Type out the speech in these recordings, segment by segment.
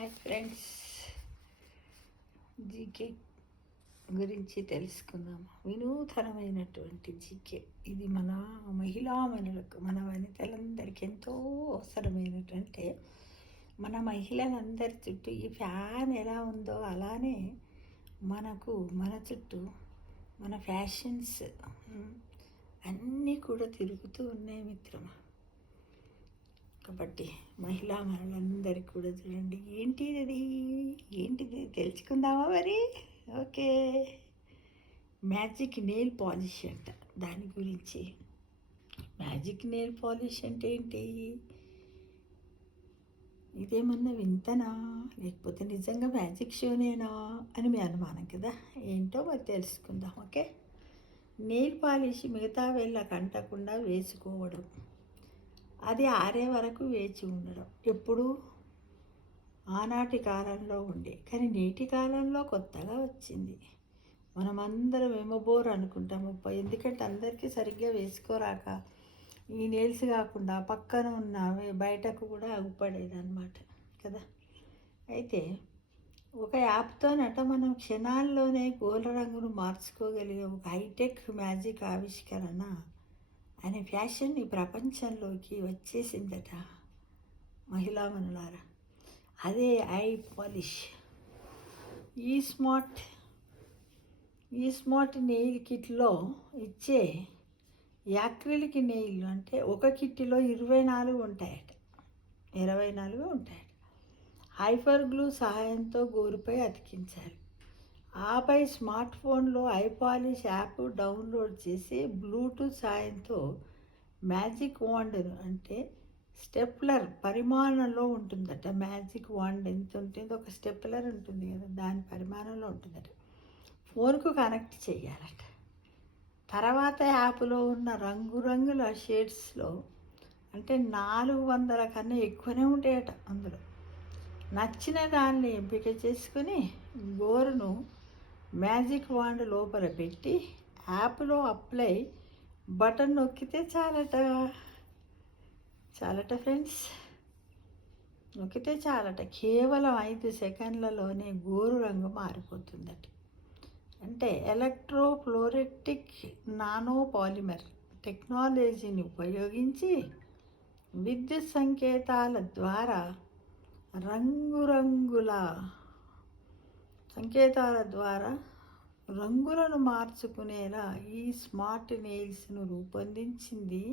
Hi friends, GK గురించి తెలుసుకుందాం. వినూతనమైనటువంటి GK ఇది మన మహిళామణులకు, మన వనితలందరికీ ఎంతో అవసరమైనటువంటి, మన మహిళలందరి చుట్టూ ఈ ఫ్యాన్ ఎలా ఉందో అలానే మనకు మన చుట్టూ మన ఫ్యాషన్స్ అన్నీ కూడా తిరుగుతూ ఉన్నాయి మిత్రమా. కాబట్టి మహిళా మనులందరికీ కూడా చూడండి, ఏంటిది తెలుసుకుందామా మరి. ఓకే, మ్యాజిక్ నెయిల్ పాలిష్ అంట. దాని గురించి మ్యాజిక్ నెయిల్ పాలిష్ అంటే ఏంటి, ఇదేమన్నా వింతనా లేకపోతే నిజంగా మ్యాజిక్ షోనేనా అని మీ అనుమానం కదా. ఏంటో మరి తెలుసుకుందాం. ఓకే, నెయిల్ పాలిష్ మిగతా వేళ్ళకు అంటకుండా వేసుకోవడం, అది ఆరే వరకు వేచి ఉండడం ఎప్పుడు ఆనాటి కాలంలో ఉండే, కానీ నేటి కాలంలో కొత్తగా వచ్చింది. మనమందరం ఏమో బోర్ అనుకుంటాము, ఎందుకంటే అందరికీ సరిగ్గా వేసుకోరాక ఈ నెయిల్స్ కాకుండా పక్కన ఉన్న బయటకు కూడా అగుపడేది అనమాట కదా. అయితే ఒక యాప్తోనట మనం క్షణాల్లోనే గోల రంగును మార్చుకోగలిగే ఒక హైటెక్ మ్యాజిక్ ఆవిష్కరణ అనే ఫ్యాషన్ ఈ ప్రపంచంలోకి వచ్చేసిందట మహిళామణులారా. అదే ఐ పాలిష్. ఈ స్మార్ట్ నెయిల్ కిట్లో ఇచ్చే యాక్రిలిక్ నెయిల్ అంటే ఒక కిట్లో 24 ఉంటాయట. హైపర్ గ్లూ సహాయంతో గోరుపై అతికించాలి. ఆపై స్మార్ట్ ఫోన్లో ఐ పాలిష్ యాప్ డౌన్లోడ్ చేసి బ్లూటూత్ సాయంతో మ్యాజిక్ వాండ్ అంటే స్టెప్లర్ పరిమాణంలో ఉంటుందట. మ్యాజిక్ వాండ్ ఎంత ఉంటుందో ఒక స్టెప్లర్ ఉంటుంది కదా, దాని పరిమాణంలో ఉంటుందట. ఫోన్కు కనెక్ట్ చేయాలట. తర్వాత యాప్లో ఉన్న రంగురంగుల షేడ్స్లో అంటే 400 కన్నా ఎక్కువనే ఉంటాయట. అందులో నచ్చిన దాన్ని ఎంపిక చేసుకుని గోరును మ్యాజిక్ వాండ్ లోపల పెట్టి యాప్లో అప్లై బటన్ నొక్కితే చాలట ఫ్రెండ్స్, నొక్కితే చాలట. కేవలం 5 సెకండ్లలోనే గోరు రంగు మారిపోతుందట. అంటే ఎలక్ట్రోఫ్లోరెటిక్ నానో పాలిమర్ టెక్నాలజీని ఉపయోగించి విద్యుత్ సంకేతాల ద్వారా రంగులను మార్చుకునేలా ఈ స్మార్ట్ నెయిల్స్ను రూపొందించింది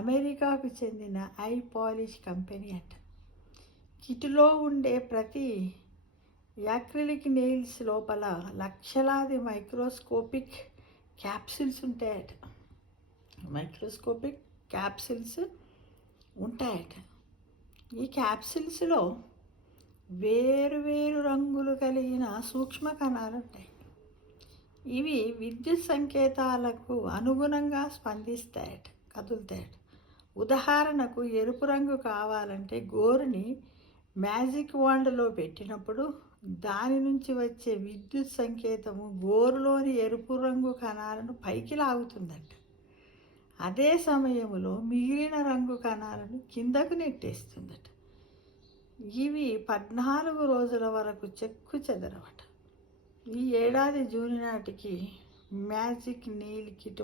అమెరికాకు చెందిన ఐ పాలిష్ కంపెనీ అట. కిట్లో ఉండే ప్రతి యాక్రిలిక్ నెయిల్స్ లోపల లక్షలాది మైక్రోస్కోపిక్ క్యాప్సిల్స్ ఉంటాయట. ఈ క్యాప్సిల్స్లో వేరు రంగులు కలిగిన సూక్ష్మ కణాలు ఉంటాయి. ఇవి విద్యుత్ సంకేతాలకు అనుగుణంగా కదులుతాయట. ఉదాహరణకు ఎరుపు రంగు కావాలంటే గోరుని మ్యాజిక్ వాండ్లో పెట్టినప్పుడు దాని నుంచి వచ్చే విద్యుత్ సంకేతము గోరులోని ఎరుపు రంగు కణాలను పైకి లాగుతుందట. అదే సమయంలో మిగిలిన రంగు కణాలను కిందకు నెట్టేస్తుందట. ఇవి 14 రోజుల వరకు చెక్కు చెదరవట. ఈ ఏడాది జూన్ నాటికి మ్యాజిక్ నెయిల్ కిట్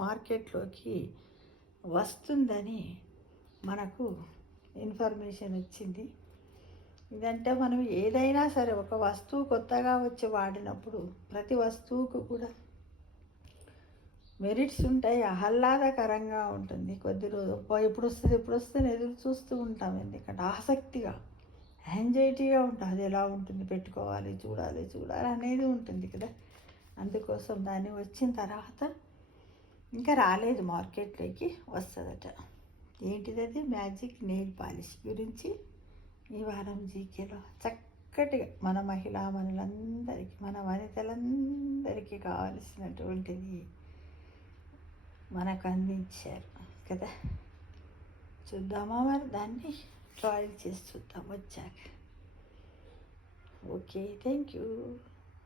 మార్కెట్లోకి వస్తుందని మనకు ఇన్ఫర్మేషన్ వచ్చింది. ఇదంటే మనం ఏదైనా సరే ఒక వస్తువు కొత్తగా వచ్చి వాడినప్పుడు ప్రతి వస్తువుకు కూడా మెరిట్స్ ఉంటాయి, ఆహ్లాదకరంగా ఉంటుంది. కొద్ది రోజు ఎప్పుడు వస్తుంది ఎదురు చూస్తూ ఉంటాం. ఎందుకంటే ఆసక్తిగా యాంగ్జైటీగా ఉంటుంది, అది ఎలా ఉంటుంది, పెట్టుకోవాలి, చూడాలి అనేది ఉంటుంది కదా. అందుకోసం దాన్ని వచ్చిన తర్వాత ఇంకా రాలేదు, మార్కెట్లోకి వస్తుందట. ఏంటిది మ్యాజిక్ నెయిల్ పాలిష్ గురించి ఈ వారం జీకేలో చక్కటిగా మన మహిళామణులందరికీ, మన వనితలందరికీ కావలసినటువంటిది మనకు అందించారు కదా. చూద్దామా మరి, దాన్ని ట్రయల్ చేసి చూద్దాం వచ్చాక. Okay, thank you.